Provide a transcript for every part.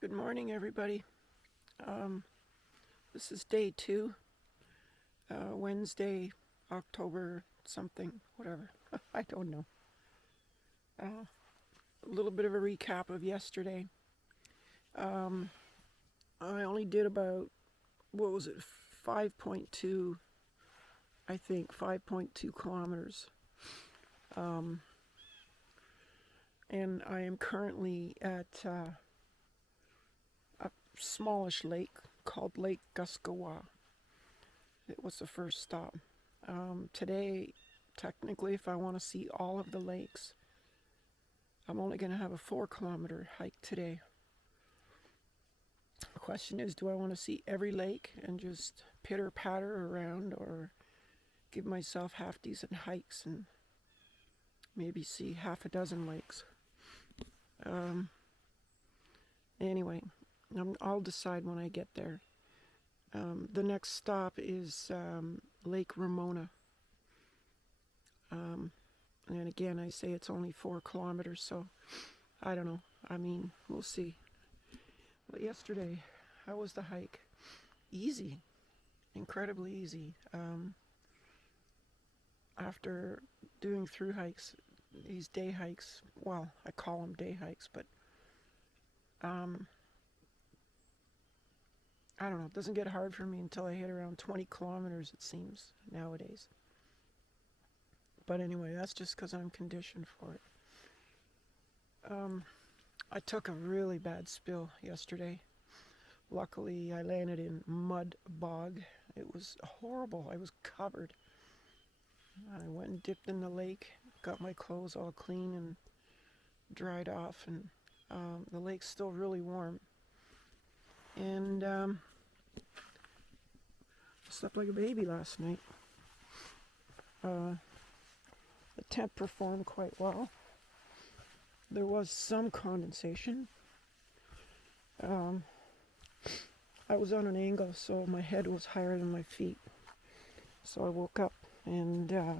Good morning, everybody. This is day 2, Wednesday, October something, whatever. I don't know. A little bit of a recap of yesterday. Um, I only did about, 5.2, I think, 5.2 kilometers. And I am currently at a smallish lake called Lake Guscawa. It was the first stop. Today, technically, if I want to see all of the lakes, I'm only going to have a 4-kilometer hike today. The question is, do I want to see every lake and just pitter-patter around, or give myself half-decent hikes and maybe see half a dozen lakes? Anyway, I'll decide when I get there. The next stop is Lake Ramona. And again, I say it's only 4 kilometers, so I don't know. I mean, we'll see. But yesterday, how was the hike? Easy. Incredibly easy. After doing through hikes, these day hikes, well, I call them day hikes, but I don't know, it doesn't get hard for me until I hit around 20 kilometers, it seems, nowadays. But anyway, that's just because I'm conditioned for it. I took a really bad spill yesterday. Luckily, I landed in mud bog. It was horrible. I was covered. I went and dipped in the lake, got my clothes all clean and dried off, and the lake's still really warm. And I slept like a baby last night. The tent performed quite well. There was some condensation. I was on an angle, so my head was higher than my feet. So I woke up and I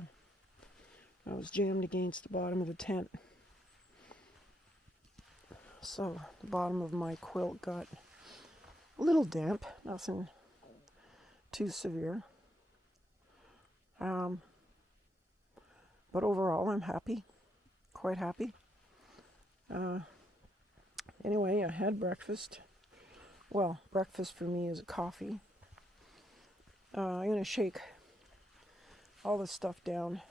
was jammed against the bottom of the tent. So the bottom of my quilt got a little damp, nothing too severe. But overall, I'm happy, quite happy. Anyway, I had breakfast. Well, breakfast for me is a coffee. I'm going to shake all this stuff down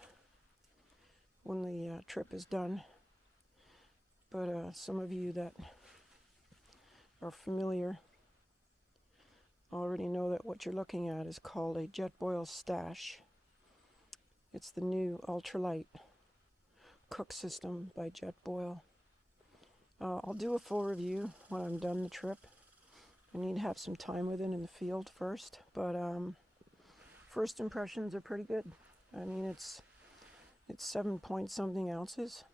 when the trip is done. But some of you that are familiar already know that what you're looking at is called a Jetboil Stash. It's the new ultralight cook system by Jetboil. I'll do a full review when I'm done the trip. I need to have some time with it in the field first, but first impressions are pretty good. I mean, it's 7 point something ounces,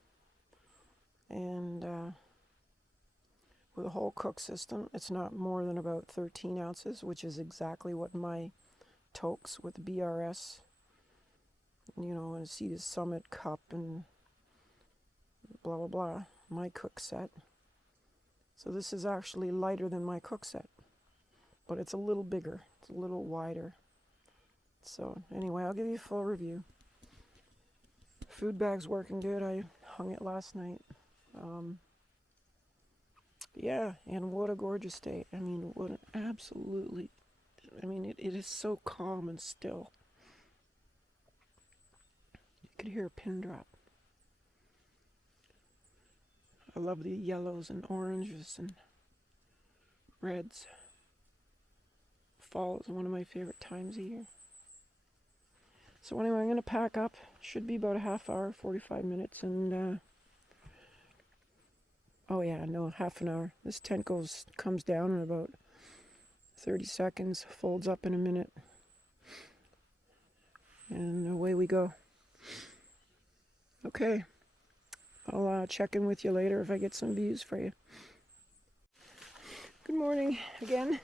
and with a whole cook system, it's not more than about 13 ounces, which is exactly what my toques with BRS, and see the Summit Cup and blah blah blah, my cook set. So this is actually lighter than my cook set, but it's a little bigger, it's a little wider. So anyway, I'll give you a full review. Food bag's working good. I hung it last night. Yeah, and what a gorgeous day. I mean, what an absolutely, it is so calm and still. You could hear a pin drop. I love the yellows and oranges and reds. Fall is one of my favorite times of year. So anyway, I'm going to pack up. Should be about a half hour, 45 minutes, and half an hour. This tent comes down in about 30 seconds, folds up in a minute, and away we go. Okay. I'll check in with you later if I get some views for you. Good morning again.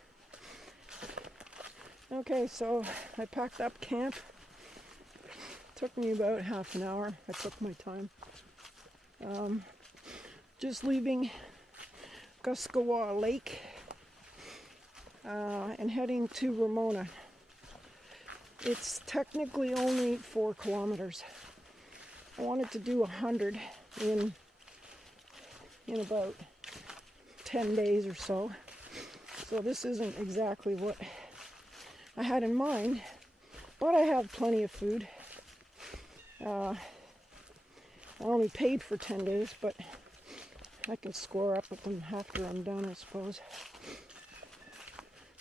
Okay, so I packed up camp. Took me about half an hour. I took my time. Just leaving Guscawa Lake and heading to Ramona. It's technically only 4 kilometers. I wanted to do 100 in about 10 days or so. So this isn't exactly what I had in mind, but I have plenty of food. I only paid for 10 days, but I can score up with them after I'm done, I suppose.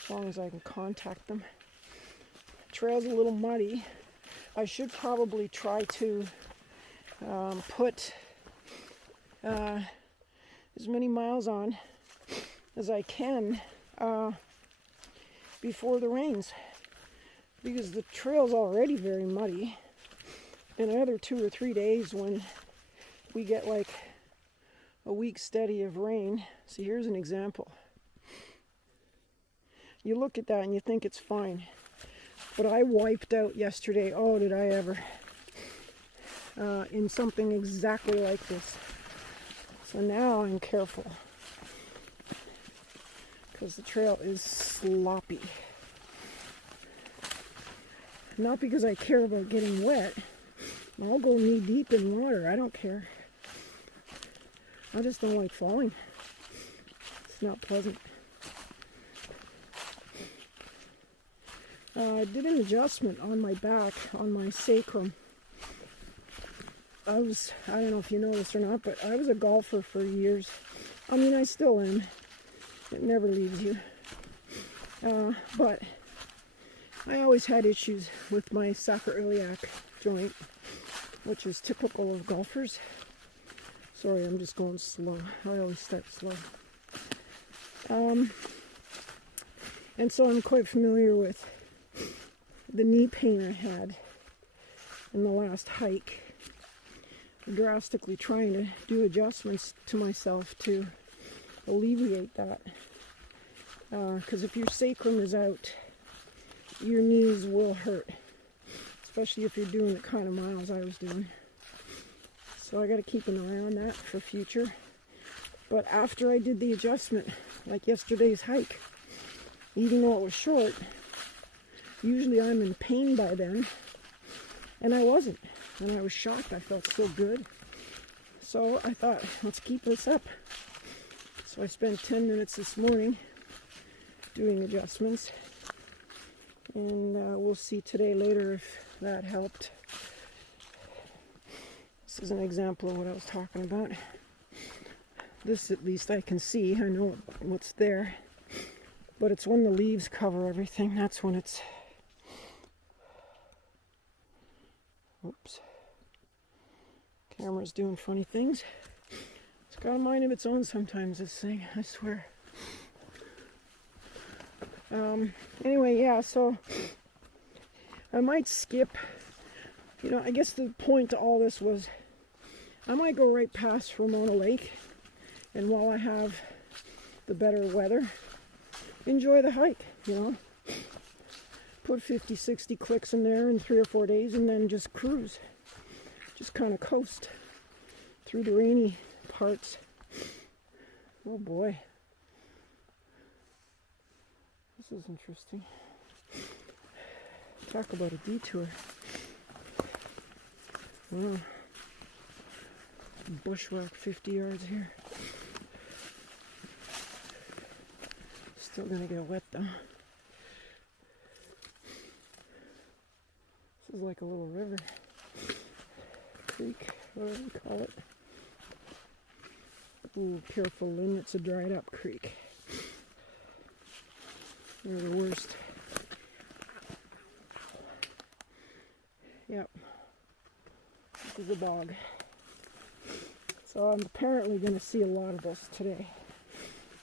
As long as I can contact them. Trail's a little muddy. I should probably try to put as many miles on as I can before the rains, because the trail's already very muddy. In another 2 or 3 days, when we get like a week steady of rain. See, here's an example. You look at that and you think it's fine, but I wiped out yesterday, oh did I ever, in something exactly like this. So now I'm careful, because the trail is sloppy. Not because I care about getting wet. I'll go knee deep in water, I don't care. I just don't like falling. It's not pleasant. I did an adjustment on my back, on my sacrum. I don't know if you know this or not, but I was a golfer for years. I mean, I still am. It never leaves you. But I always had issues with my sacroiliac joint, which is typical of golfers. Sorry, I'm just going slow. I always start slow. And so I'm quite familiar with the knee pain I had in the last hike. I'm drastically trying to do adjustments to myself to alleviate that. Because if your sacrum is out, your knees will hurt. Especially if you're doing the kind of miles I was doing. So I got to keep an eye on that for future. But after I did the adjustment, like yesterday's hike, even though it was short, usually I'm in pain by then, and I wasn't. And I was shocked. I felt so good. So I thought, let's keep this up. So I spent 10 minutes this morning doing adjustments. And we'll see today later if that helped. This is an example of what I was talking about. This at least I can see. I know what's there. But it's when the leaves cover everything. That's when it's... Oops. Camera's doing funny things. It's got a mind of its own sometimes, this thing, I swear. Anyway, yeah, so I might skip. You know, I guess the point to all this was I might go right past Ramona Lake, and while I have the better weather, enjoy the hike, you know. Put 50, 60 clicks in there in 3 or 4 days, and then just cruise. Just kind of coast through the rainy parts. Oh boy. This is interesting. Talk about a detour. Wow. Bushwhack 50 yards here. Still gonna get wet though. This is like a little river. Creek, whatever you call it. Ooh, careful, Lynn, it's a dried up creek. They're the worst. Yep. This is a bog. So I'm apparently going to see a lot of this today.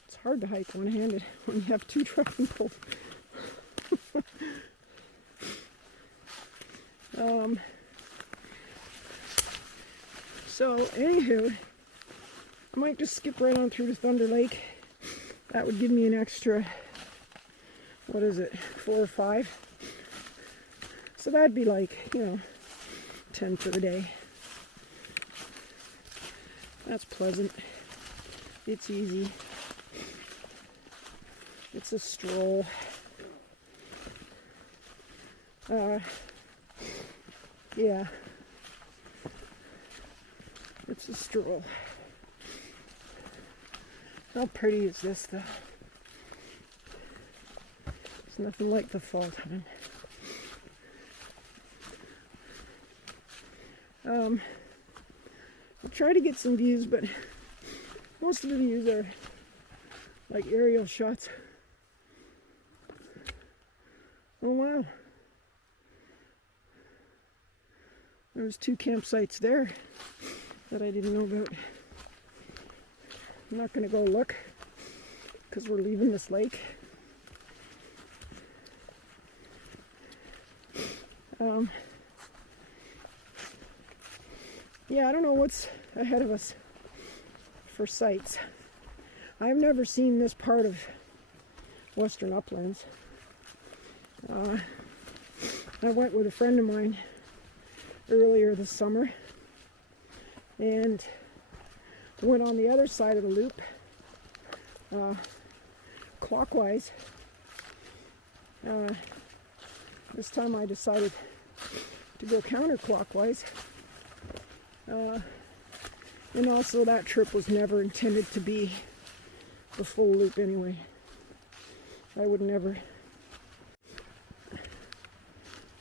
It's hard to hike one-handed when you have 2 trekking poles. So anywho, I might just skip right on through to Thunder Lake. That would give me an extra, what is it, 4 or 5? So that'd be like, 10 for the day. That's pleasant. It's easy. It's a stroll. Yeah. It's a stroll. How pretty is this though? It's nothing like the fall time. I'll try to get some views, but most of the views are like aerial shots. Oh wow. There was 2 campsites there that I didn't know about. I'm not going to go look because we're leaving this lake. Yeah, I don't know what's ahead of us for sites. I've never seen this part of Western Uplands. I went with a friend of mine earlier this summer and went on the other side of the loop, clockwise. This time I decided to go counterclockwise. And also that trip was never intended to be the full loop anyway. I would never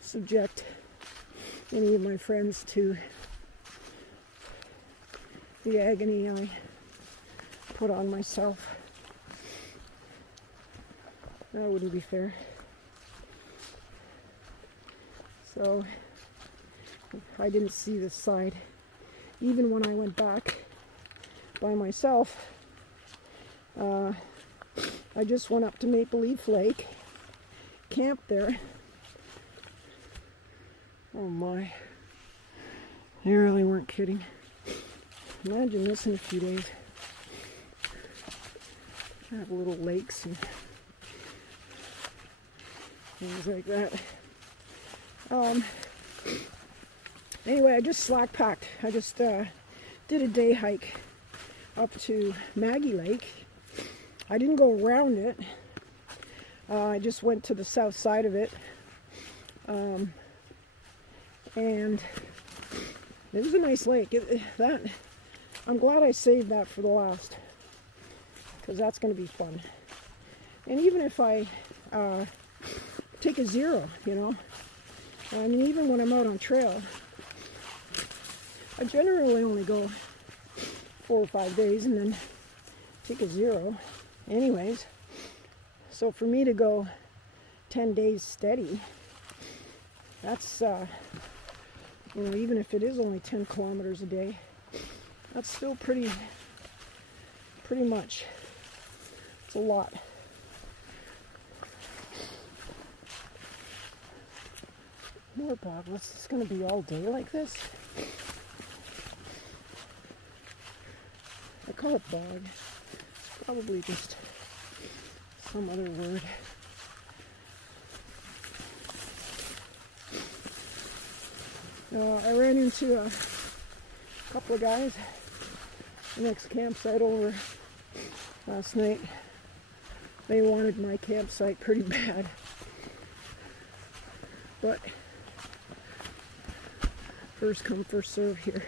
subject any of my friends to the agony I put on myself. That wouldn't be fair. So I didn't see this side. Even when I went back by myself, I just went up to Maple Leaf Lake, camped there. Oh my, they really weren't kidding. Imagine this in a few days. I have little lakes and things like that. Anyway, I just slack packed. I just did a day hike up to Maggie Lake. I didn't go around it. I just went to the south side of it. And it was a nice lake. I'm glad I saved that for the last, because that's going to be fun. And even if I take a zero, you know, I mean, even when I'm out on trail, I generally only go 4 or 5 days and then take a zero anyways. So for me to go 10 days steady, that's, you know, even if it is only 10 kilometers a day, that's still pretty much. It's a lot. More boglets. It's going to be all day like this. I call it bog. Probably just some other word. I ran into a couple of guys the next campsite over last night. They wanted my campsite pretty bad. But first come, first serve here.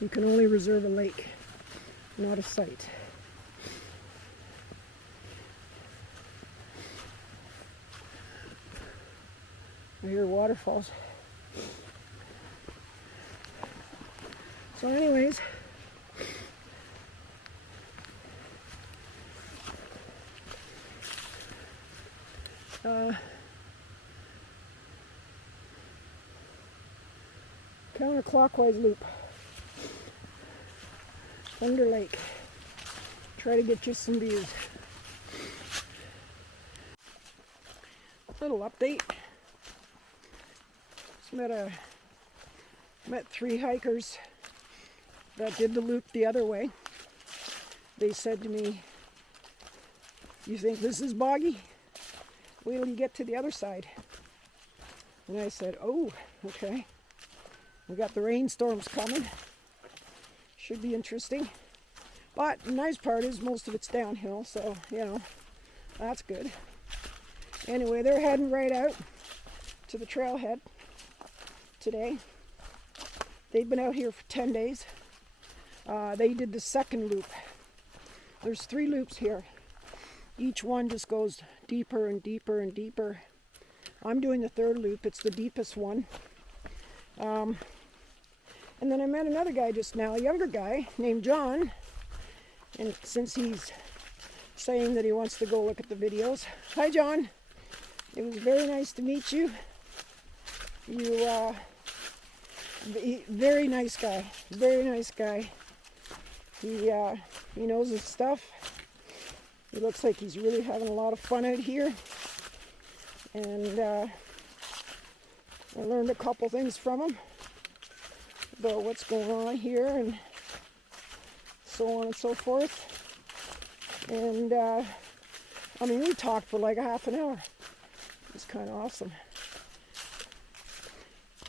You can only reserve a lake, not a site. I hear waterfalls. So anyways, counterclockwise loop, Thunder Lake. Try to get you some views. Little update. Just met 3 hikers that did the loop the other way. They said to me, "You think this is boggy? Wait till you get to the other side." And I said, "Oh, okay. We got the rainstorms coming. Should be interesting." But the nice part is most of it's downhill, so, you know, That's good. Anyway, they're heading right out to the trailhead today. They've been out here for 10 days. They did the second loop. There's 3 loops here. Each one just goes deeper and deeper and deeper. I'm doing the 3rd loop. It's the deepest one. And then I met another guy just now, a younger guy named John. And since he's saying that he wants to go look at the videos. Hi, John. It was very nice to meet you. You, very nice guy. Very nice guy. He knows his stuff. He looks like he's really having a lot of fun out here. And I learned a couple things from him about what's going on here and so on and so forth. And I mean, we talked for like a half an hour. It was kind of awesome.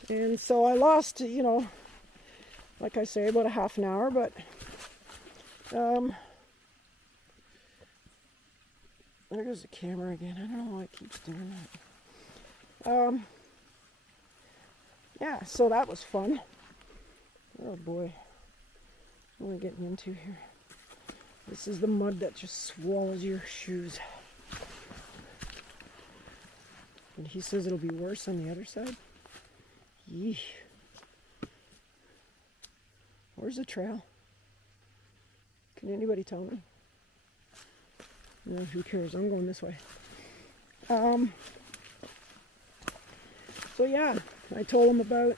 And so I lost, you know, like I say, about a half an hour, but there goes the camera again. I don't know why it keeps doing that. Yeah, so that was fun. Oh boy, what am I getting into here? This is the mud that just swallows your shoes. And he says it'll be worse on the other side. Yeesh. Where's the trail? Can anybody tell me? No, who cares? I'm going this way. So yeah, I told him about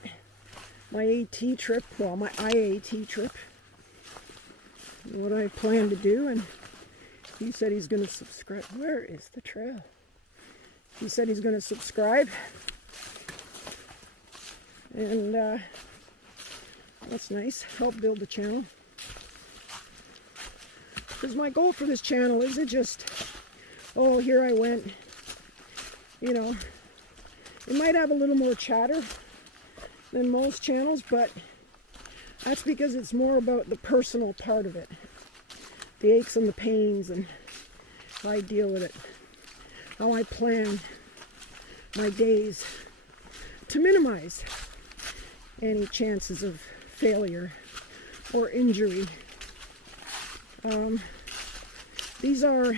my AT trip, well, my IAT trip, what I plan to do, and he said he's going to subscribe. Where is the trail? He said he's going to subscribe, and that's nice. Help build the channel. Because my goal for this channel isn't just, oh, here I went. You know, it might have a little more chatter than most channels, but that's because it's more about the personal part of it. The aches and the pains and how I deal with it. How I plan my days to minimize any chances of failure or injury. These are,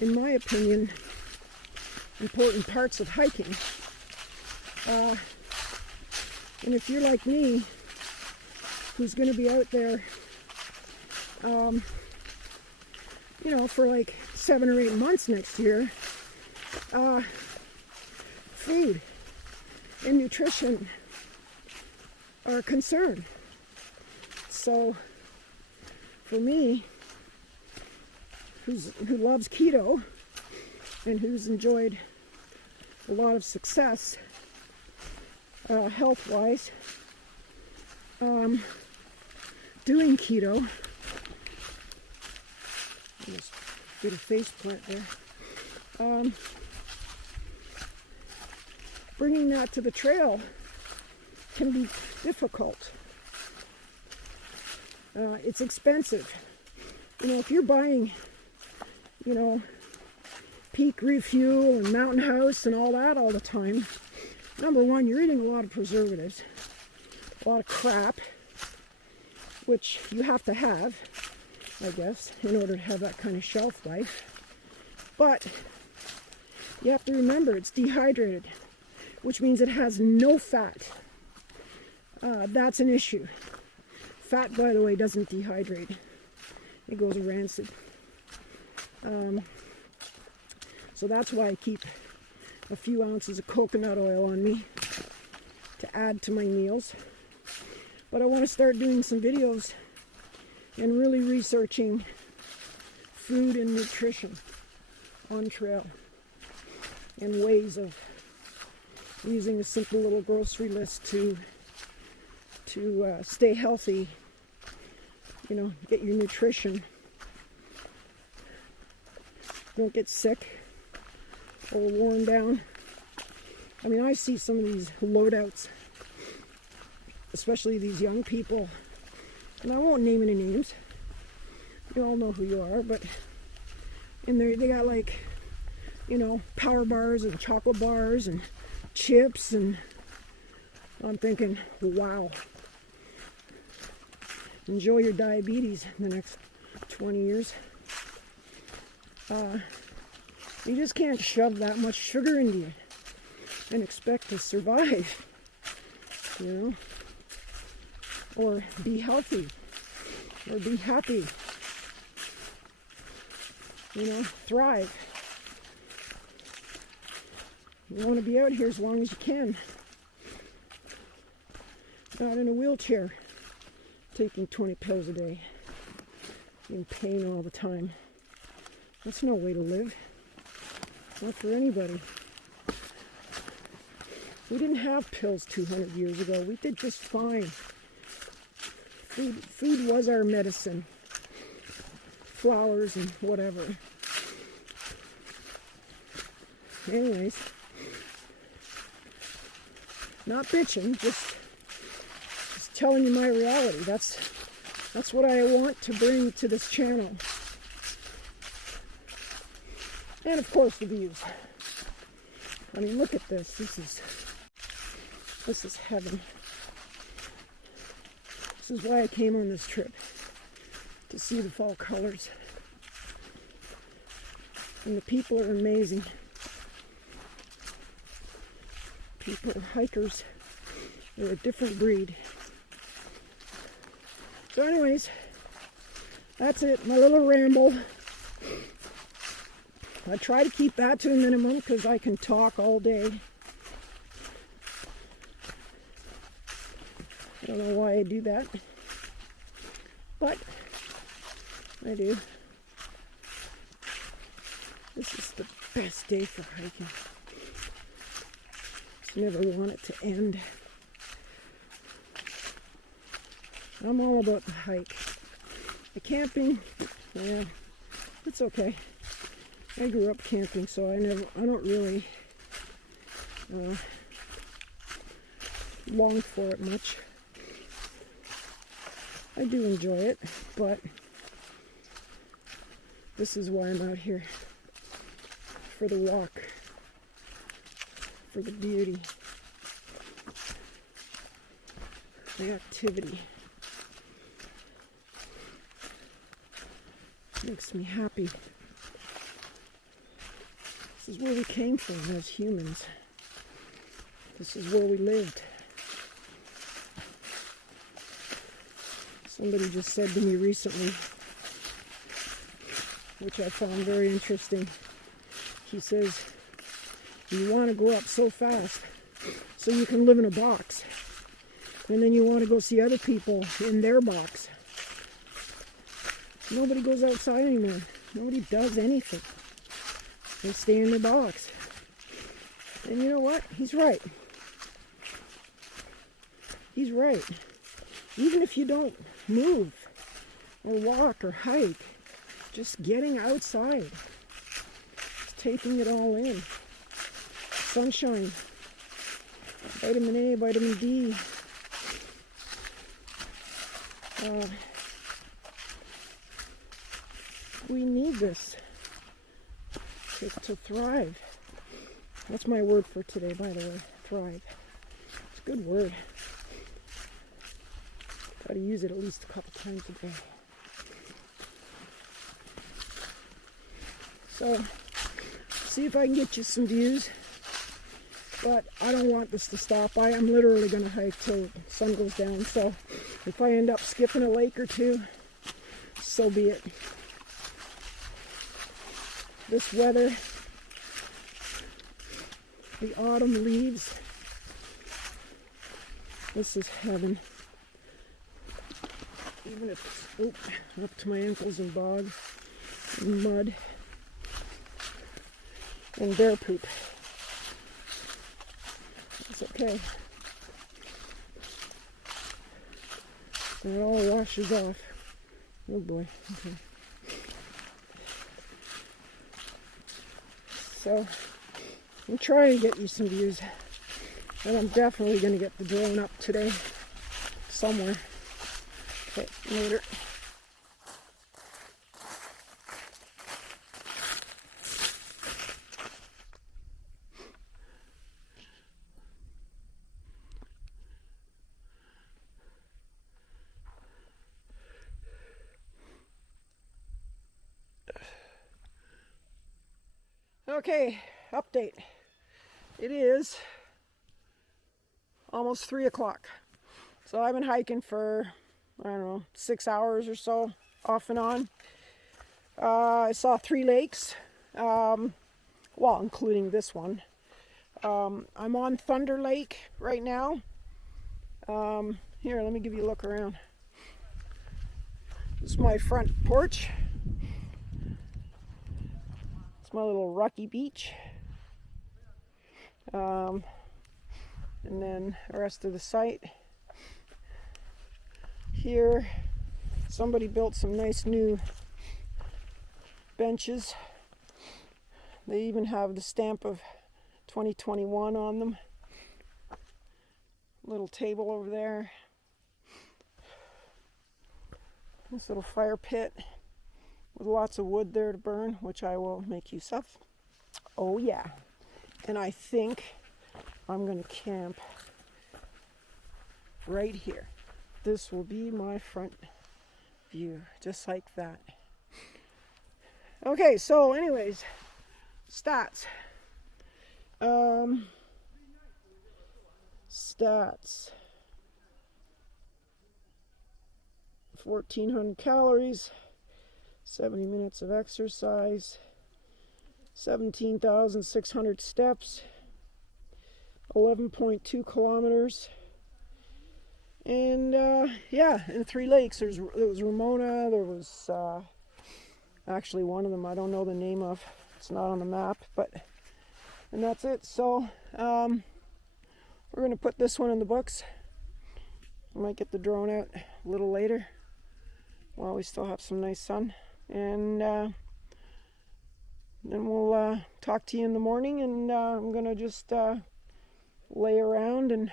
in my opinion, important parts of hiking. And if you're like me, who's going to be out there, you know, for like 7 or 8 months next year, food and nutrition are a concern. So for me, who loves keto and who's enjoyed a lot of success health-wise doing keto, just did a face plant there, bringing that to the trail can be difficult. It's expensive. You know, if you're buying, you know, Peak Refuel and Mountain House and all that all the time, number one, you're eating a lot of preservatives, a lot of crap, which you have to have, I guess, in order to have that kind of shelf life. But you have to remember it's dehydrated, which means it has no fat. That's an issue. Fat, by the way, doesn't dehydrate. It goes rancid. So that's why I keep a few ounces of coconut oil on me to add to my meals. But I want to start doing some videos and really researching food and nutrition on trail and ways of using a simple little grocery list to stay healthy, you know, get your nutrition, don't get sick or worn down. I mean, I see some of these loadouts, especially these young people, and I won't name any names. You all know who you are, but And they got like, you know, power bars and chocolate bars and chips, and I'm thinking, wow, enjoy your diabetes in the next 20 years. You just can't shove that much sugar into you and expect to survive, you know, or be healthy, or be happy, you know, thrive. You want to be out here as long as you can, not in a wheelchair, taking 20 pills a day, in pain all the time. That's no way to live. Not for anybody. We didn't have pills 200 years ago. We did just fine. Food was our medicine. Flowers and whatever. Anyways, not bitching, just telling you my reality. That's what I want to bring to this channel. And of course the views. I mean, look at this. This is heaven. This is why I came on this trip, to see the fall colors. And the people are amazing. People, hikers, they're a different breed. So anyways, that's it, my little ramble. I try to keep that to a minimum because I can talk all day. I don't know why I do that, but I do. This is the best day for hiking. Just never want it to end. I'm all about the hike. The camping, yeah, it's okay. I grew up camping, so I don't really long for it much. I do enjoy it, but this is why I'm out here. For the walk, for the beauty, the activity. Makes me happy. This is where we came from as humans. This is where we lived. Somebody just said to me recently, which I found very interesting. He says, you want to grow up so fast so you can live in a box. And then you want to go see other people in their box. Nobody goes outside anymore. Nobody does anything. They stay in their box. And you know what? He's right. He's right. Even if you don't move or walk or hike, just getting outside, just taking it all in. Sunshine, vitamin A, vitamin D. We need this to thrive. That's my word for today, by the way. Thrive. It's a good word. Got to use it at least a couple times a day. So, see if I can get you some views. But I don't want this to stop. I am literally going to hike till the sun goes down. So, if I end up skipping a lake or two, so be it. This weather, the autumn leaves, this is heaven. Even if it's up to my ankles in bog and mud and bear poop. It's okay. It all washes off. Oh boy. Okay. So, I'm trying to get you some views. And I'm definitely going to get the drone up today. Somewhere. Okay, later. Okay, update. It is almost 3 o'clock. So I've been hiking for, I don't know, 6 hours or so, off and on. I saw 3 lakes, well, including this one. I'm on Thunder Lake right now. Here, let me give you a look around. This is my front porch. It's my little rocky beach. And then the rest of the site. Here, somebody built some nice new benches. They even have the stamp of 2021 on them. Little table over there. This little fire pit with lots of wood there to burn, which I will make use of. Oh yeah. And I think I'm going to camp right here. This will be my front view, just like that. Okay, so anyways, stats. Stats. 1,400 calories, 70 minutes of exercise, 17,600 steps, 11.2 kilometers. And yeah, in 3 lakes, there was Ramona, there was actually one of them I don't know the name of, it's not on the map, and that's it. So we're going to put this one in the books. I might get the drone out a little later while we still have some nice sun, and then we'll talk to you in the morning, and I'm going to just lay around and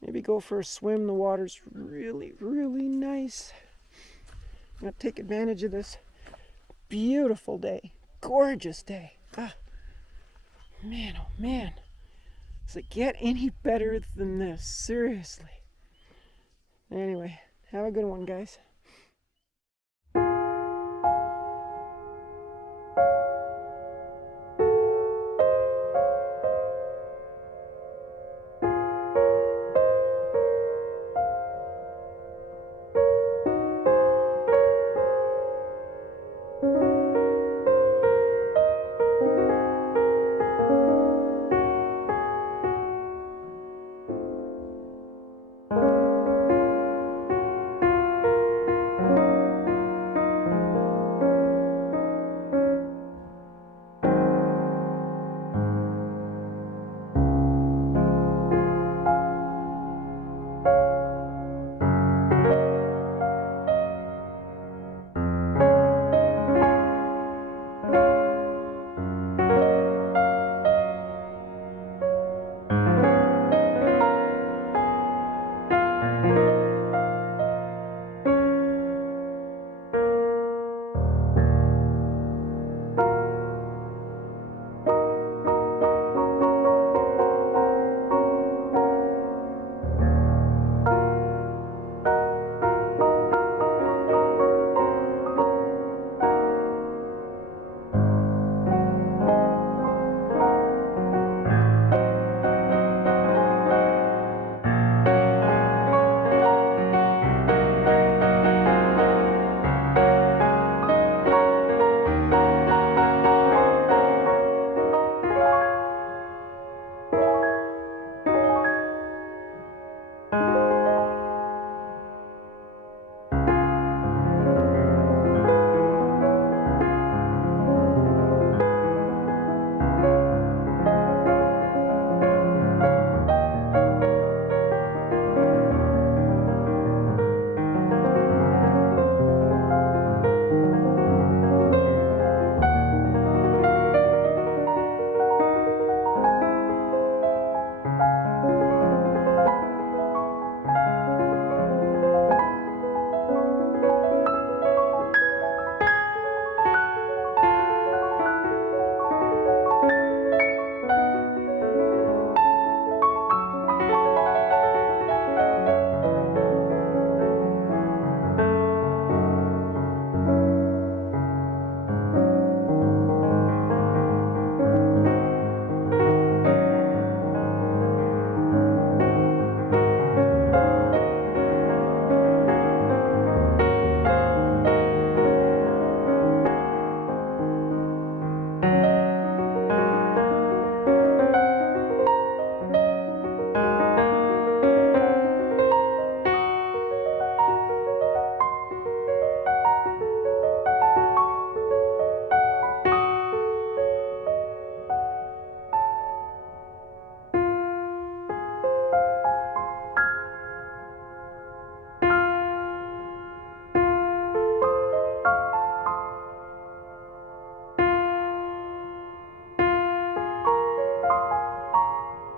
maybe go for a swim. The water's really, really nice. I'm going to take advantage of this beautiful day, gorgeous day. Man, oh man. Does it get any better than this? Seriously. Anyway, have a good one, guys.